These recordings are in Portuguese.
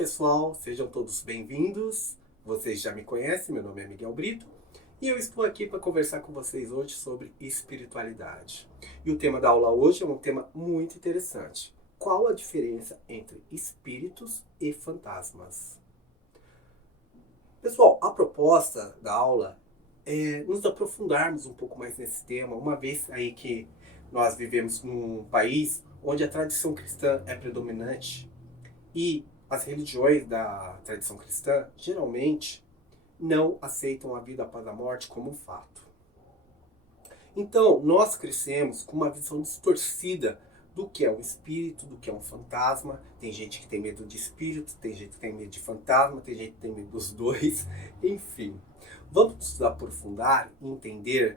pessoal, sejam todos bem-vindos. Vocês já me conhecem, meu nome é Miguel Brito e eu estou aqui para conversar com vocês hoje sobre espiritualidade. E o tema da aula hoje é um tema muito interessante. Qual a diferença entre espíritos e fantasmas? Pessoal, a proposta da aula é nos aprofundarmos um pouco mais nesse tema, uma vez aí que nós vivemos num país onde a tradição cristã é predominante e as religiões da tradição cristã geralmente não aceitam a vida após a morte como um fato. Então, nós crescemos com uma visão distorcida do que é um espírito, do que é um fantasma. Tem gente que tem medo de espírito, tem gente que tem medo de fantasma, tem gente que tem medo dos dois. Enfim, vamos nos aprofundar e entender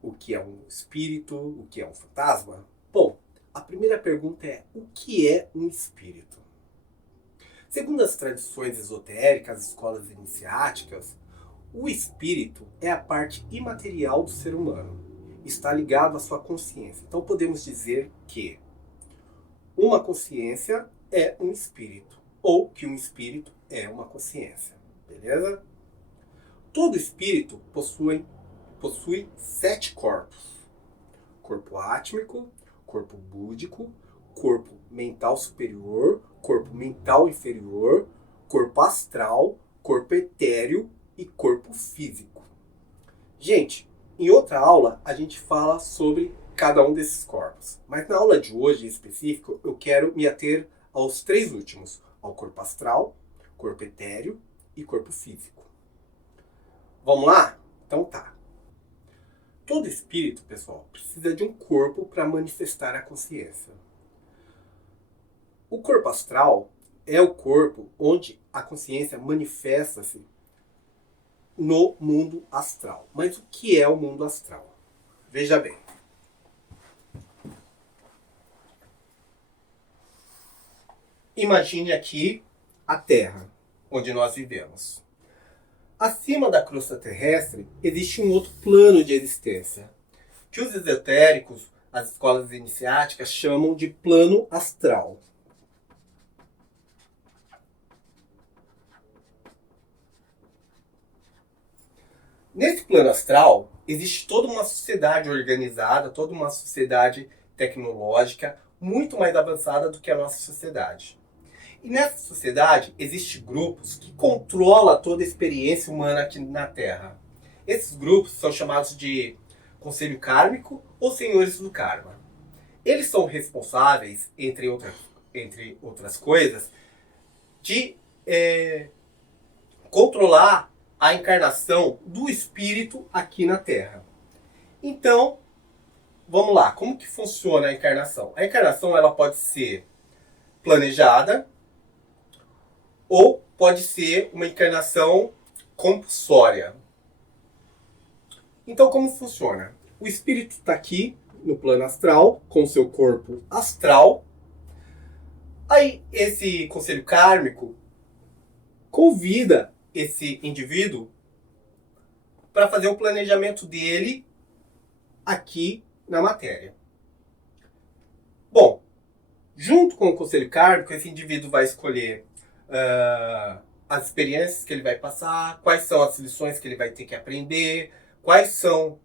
o que é um espírito, o que é um fantasma? Bom, a primeira pergunta é: o que é um espírito? Segundo as tradições esotéricas, as escolas iniciáticas, o espírito é a parte imaterial do ser humano. Está ligado à sua consciência. Então podemos dizer que uma consciência é um espírito, ou que um espírito é uma consciência. Beleza? Todo espírito possui 7 corpos: corpo átmico, corpo búdico, corpo mental superior, corpo mental inferior, corpo astral, corpo etéreo e corpo físico. Gente, em outra aula a gente fala sobre cada um desses corpos, mas na aula de hoje em específico eu quero me ater aos 3 últimos: ao corpo astral, corpo etéreo e corpo físico. Vamos lá? Então tá. Todo espírito, pessoal, precisa de um corpo para manifestar a consciência. O corpo astral é o corpo onde a consciência manifesta-se no mundo astral. Mas o que é o mundo astral? Veja bem. Imagine aqui a Terra, onde nós vivemos. Acima da crosta terrestre existe um outro plano de existência, que os esotéricos, as escolas iniciáticas, chamam de plano astral. Nesse plano astral, existe toda uma sociedade organizada, toda uma sociedade tecnológica muito mais avançada do que a nossa sociedade. E nessa sociedade, existem grupos que controlam toda a experiência humana aqui na Terra. Esses grupos são chamados de Conselho Kármico ou Senhores do Karma. Eles são responsáveis, entre outras coisas, de controlar a encarnação do espírito aqui na Terra. Então, vamos lá, como que funciona a encarnação? A encarnação ela pode ser planejada ou pode ser uma encarnação compulsória. Então, como funciona? O espírito está aqui no plano astral, com seu corpo astral. Aí, esse conselho kármico convida esse indivíduo para fazer o planejamento dele aqui na matéria. Bom, junto com o conselho kármico, esse indivíduo vai escolher as experiências que ele vai passar, quais são as lições que ele vai ter que aprender, quais são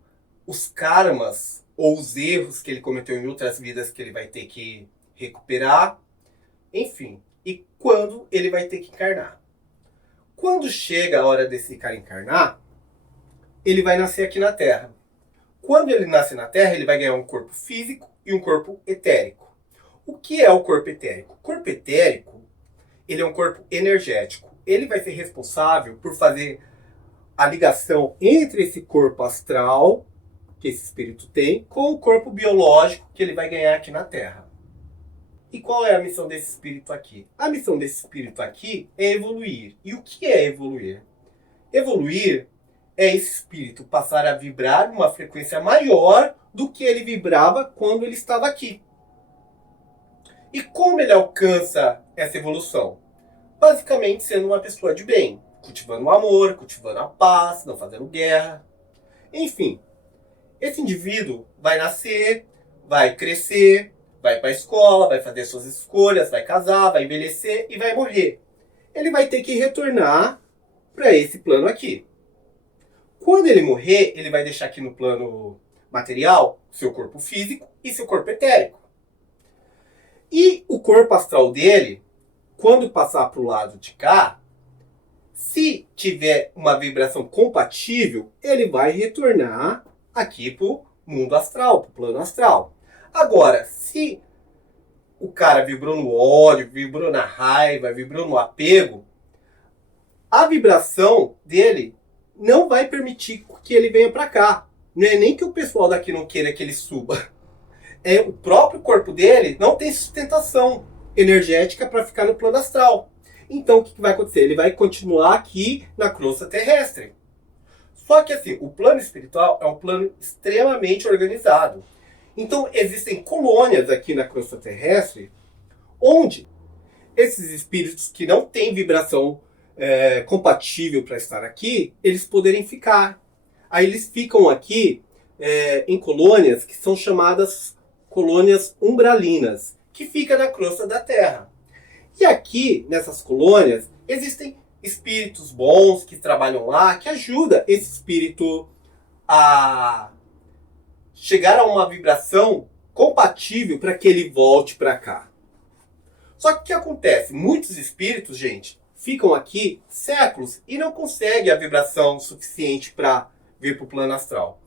os karmas ou os erros que ele cometeu em outras vidas que ele vai ter que recuperar, enfim, e quando ele vai ter que encarnar. Quando chega a hora desse cara encarnar, ele vai nascer aqui na Terra. Quando ele nasce na Terra, ele vai ganhar um corpo físico e um corpo etérico. O que é o corpo etérico? O corpo etérico, ele é um corpo energético. Ele vai ser responsável por fazer a ligação entre esse corpo astral, que esse espírito tem, com o corpo biológico que ele vai ganhar aqui na Terra. E qual é a missão desse espírito aqui? A missão desse espírito aqui é evoluir. E o que é evoluir? Evoluir é esse espírito passar a vibrar uma frequência maior do que ele vibrava quando ele estava aqui. E como ele alcança essa evolução? Basicamente sendo uma pessoa de bem, cultivando o amor, cultivando a paz, não fazendo guerra. Enfim, esse indivíduo vai nascer, vai crescer, vai para a escola, vai fazer suas escolhas, vai casar, vai envelhecer e vai morrer. ele vai ter que retornar para esse plano aqui. Quando ele morrer, ele vai deixar aqui no plano material seu corpo físico e seu corpo etérico. E o corpo astral dele, quando passar para o lado de cá, se tiver uma vibração compatível, ele vai retornar aqui para o mundo astral, para o plano astral. Agora, se o cara vibrou no ódio, vibrou na raiva, vibrou no apego, a vibração dele não vai permitir que ele venha para cá. Não é nem que o pessoal daqui não queira que ele suba. É o próprio corpo dele não tem sustentação energética para ficar no plano astral. Então o que vai acontecer? Ele vai continuar aqui na crosta terrestre. Só que assim, o plano espiritual é um plano extremamente organizado. Então existem colônias aqui na crosta terrestre onde esses espíritos que não têm vibração compatível para estar aqui, eles poderem ficar. Aí eles ficam aqui em colônias que são chamadas colônias umbralinas, que fica na crosta da Terra. E aqui, nessas colônias, existem espíritos bons que trabalham lá, que ajudam esse espírito a chegar a uma vibração compatível para que ele volte para cá. Só que o que acontece? Muitos espíritos, gente, ficam aqui séculos e não conseguem a vibração suficiente para vir para o plano astral.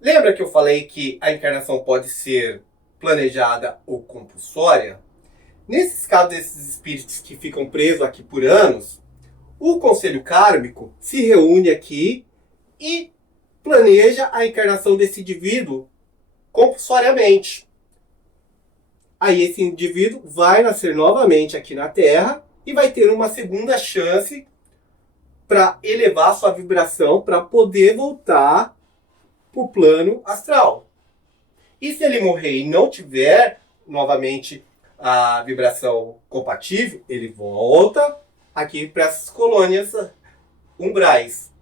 Lembra que eu falei que a encarnação pode ser planejada ou compulsória? Nesses casos desses espíritos que ficam presos aqui por anos, o conselho kármico se reúne aqui e planeja a encarnação desse indivíduo compulsoriamente. Aí esse indivíduo vai nascer novamente aqui na Terra e vai ter uma segunda chance para elevar sua vibração para poder voltar para o plano astral. E se ele morrer e não tiver novamente a vibração compatível, ele volta aqui para essas colônias umbrais.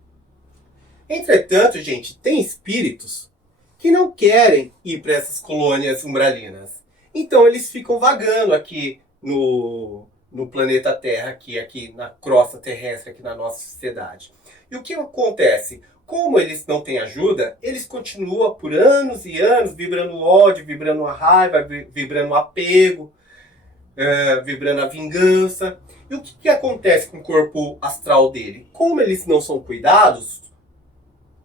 Entretanto, gente, tem espíritos que não querem ir para essas colônias umbralinas. Então eles ficam vagando aqui no planeta Terra, aqui na crosta terrestre, aqui na nossa sociedade. E o que acontece? Como eles não têm ajuda, eles continuam por anos e anos vibrando ódio, vibrando a raiva, vibrando o apego, vibrando a vingança. E o que acontece com o corpo astral dele? Como eles não são cuidados,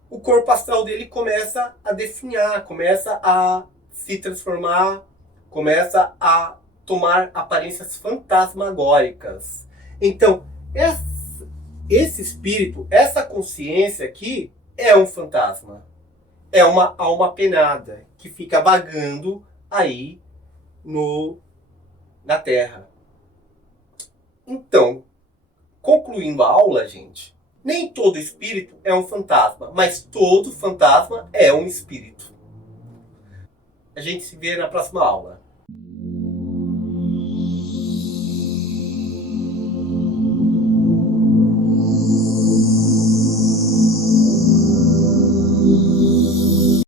o corpo astral dele começa a definhar, começa a se transformar, começa a tomar aparências fantasmagóricas. Então, esse espírito, essa consciência aqui, é um fantasma. É uma alma penada que fica vagando aí na Terra. Então, concluindo a aula, gente, nem todo espírito é um fantasma, mas todo fantasma é um espírito. A gente se vê na próxima aula.